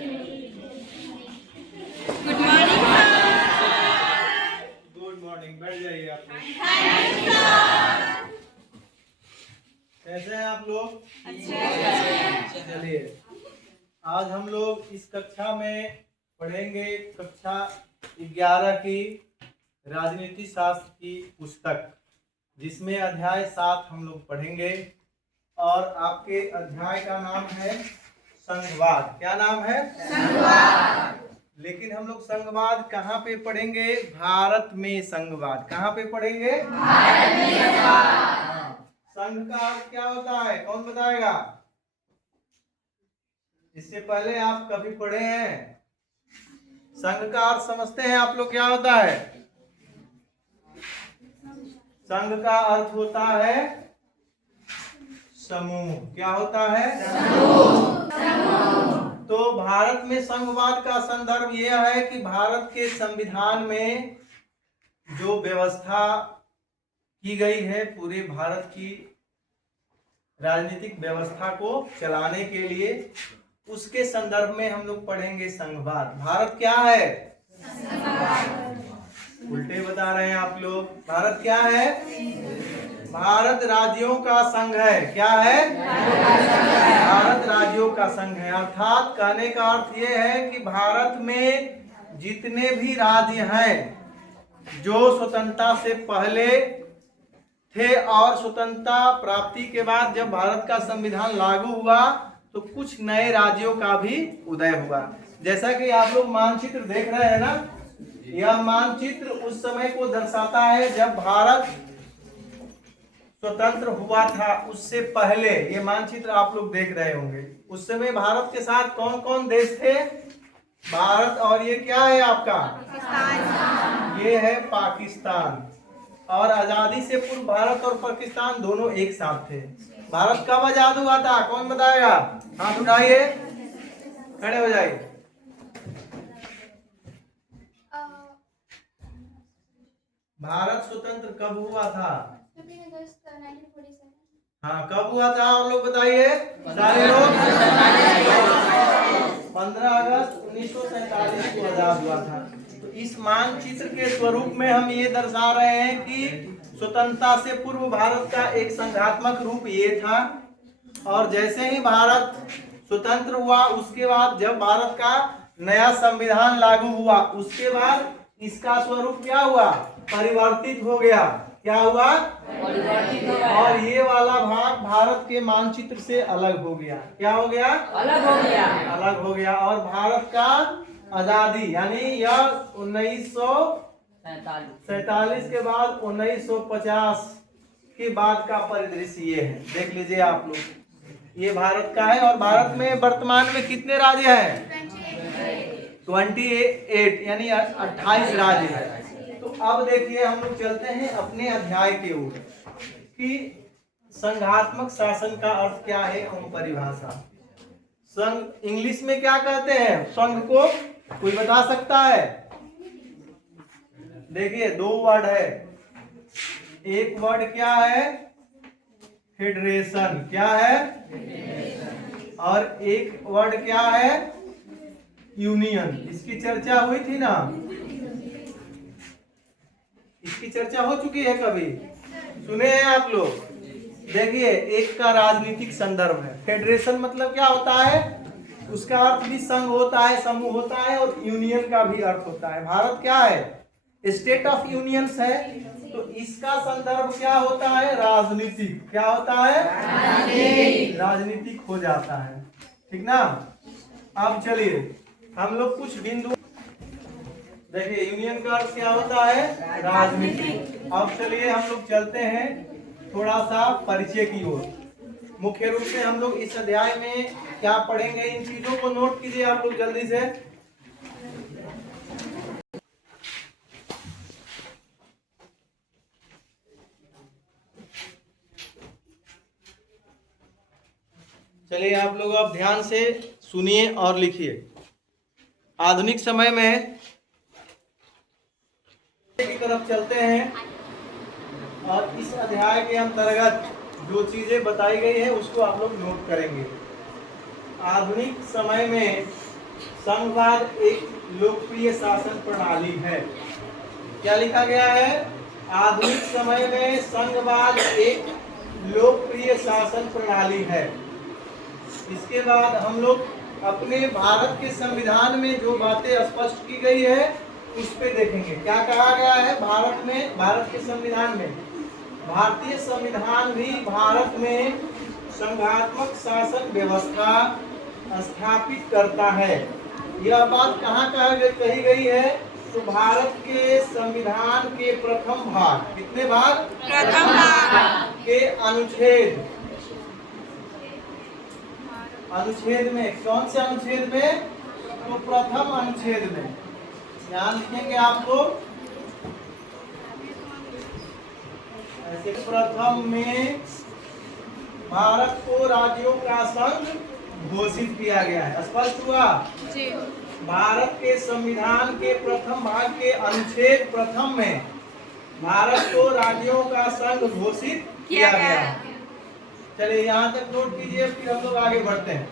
Good morning good morning. बैठ जाइए आप लोग। कैसे हैं आप लोग? अच्छे। चलिए, आज हम लोग इस कक्षा में पढ़ेंगे कक्षा 11 की राजनीति शास्त्र की पुस्तक, जिसमें अध्याय 7 हम लोग पढ़ेंगे। और आपके अध्याय का नाम है संघवाद। क्या नाम है? संघवाद। लेकिन हम लोग संघवाद कहाँ पे पढ़ेंगे? भारत में संघवाद। कहाँ पे पढ़ेंगे? भारत में संघवाद। हाँ। संघ का अर्थ क्या होता है? कौन बताएगा? इससे पहले आप कभी पढ़े हैं? संघ का अर्थ समझते हैं आप लोग? क्या होता है? संघ का अर्थ होता है समूह। क्या होता है? समूह। तो भारत में संघवाद का संदर्भ यह है कि भारत के संविधान में जो व्यवस्था की गई है पूरे भारत की राजनीतिक व्यवस्था को चलाने के लिए, उसके संदर्भ में हम लोग पढ़ेंगे संघवाद। भारत क्या है? उल्टे बता रहे हैं आप लोग। भारत क्या है? भारत राज्यों का संघ है। क्या है? भारत राज्यों का संघ है। अर्थात कहने का अर्थ ये है कि भारत में जितने भी राज्य हैं जो स्वतंत्रता से पहले थे और स्वतंत्रता प्राप्ति के बाद जब भारत का संविधान लागू हुआ तो कुछ नए राज्यों का भी उदय हुआ। जैसा कि आप लोग मानचित्र देख रहे हैं ना, यह मानचित्र उस समय को दर्शाता है जब भारत स्वतंत्र हुआ था। उससे पहले ये मानचित्र आप लोग देख रहे होंगे। उस समय भारत के साथ कौन कौन देश थे? भारत और ये क्या है आपका? पाकिस्तान। ये है पाकिस्तान। और आजादी से पूर्व भारत और पाकिस्तान दोनों एक साथ थे। भारत कब आजाद हुआ था? कौन बताएगा? हाथ उठाइए, खड़े हो जाइए। भारत स्वतंत्र कब हुआ था? 15 अगस्त 1947। हाँ, कब हुआ था? और लोग बताइए, सारे लोग। 15 अगस्त 1947 को आजाद हुआ था। तो इस मानचित्र के स्वरूप में हम ये दर्शा रहे हैं कि स्वतंत्रता से पूर्व भारत का एक संघात्मक रूप ये था, और जैसे ही भारत स्वतंत्र हुआ उसके बाद जब भारत का नया संविधान लागू हुआ उसके बाद इसका स्वरूप क्या हुआ? परिवर्तित हो गया। क्या हुआ? और ये वाला भाग भारत के मानचित्र से अलग हो गया। क्या हो गया? अलग हो गया। अलग हो गया। और भारत का आजादी यानी यह 1947 के बाद 1950 के बाद का परिदृश्य ये है। देख लीजिए आप लोग, ये भारत का है। और भारत में वर्तमान में कितने राज्य हैं? 28 यानी 28 राज्य है। तो अब देखिए, हम लोग चलते हैं अपने अध्याय के ओर कि संघात्मक शासन का अर्थ क्या है और परिभाषा। संघ इंग्लिश में क्या कहते हैं? संघ को कोई बता सकता है? देखिए, दो वर्ड है। एक वर्ड क्या है? फेडरेशन। क्या है? और एक वर्ड क्या है? यूनियन। इसकी चर्चा हुई थी ना? इसकी चर्चा हो चुकी है कभी? सुने हैं आप लोग? देखिए, एक का राजनीतिक संदर्भ है। फेडरेशन मतलब क्या होता है? उसका अर्थ भी संघ होता है, समूह होता है, और यूनियन का भी अर्थ होता है। भारत क्या है? स्टेट ऑफ यूनियंस है। तो इसका संदर्भ क्या होता है? राजनीतिक। क्या होता है? राजनीतिक हो जाता है। ठीक ना? अब चलिए हम लोग कुछ बिंदु देखिए। यूनियन का अर्थ क्या होता है? राजनीतिक। अब चलिए हम लोग चलते हैं थोड़ा सा परिचय की ओर। मुख्य रूप से हम लोग इस अध्याय में क्या पढ़ेंगे, इन चीजों को नोट कीजिए आप लोग जल्दी से। चलिए आप लोग अब ध्यान से सुनिए और लिखिए। आधुनिक समय में की तरफ चलते हैं और इस अध्याय के अंतर्गत जो चीजें बताई गई है उसको आप लोग नोट करेंगे। आधुनिक समय में संघवाद एक लोकप्रिय शासन प्रणाली है। क्या लिखा गया है? आधुनिक समय में संघवाद एक लोकप्रिय शासन प्रणाली है। इसके बाद हम लोग अपने भारत के संविधान में जो बातें स्पष्ट की गई है उस पे देखेंगे। क्या कहा गया है भारत में, भारत के संविधान में? भारतीय संविधान भी भारत में संघात्मक शासन व्यवस्था स्थापित करता है। यह बात कहाँ कही गई है? तो भारत के संविधान के प्रथम भाग, कितने भाग? प्रथम भाग के अनुच्छेद में, कौन से अनुच्छेद में? तो प्रथम अनुच्छेद में। ध्यान लिखेंगे आप लोग, ऐसे प्रथम में भारत को राज्यों का संघ घोषित किया गया है। स्पष्ट हुआ? जी। भारत के संविधान के प्रथम भाग के अनुच्छेद प्रथम में भारत को राज्यों का संघ घोषित किया गया है। चलिए यहाँ तक नोट कीजिए, फिर हम लोग आगे बढ़ते हैं।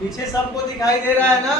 पीछे सबको दिखाई दे रहा है ना?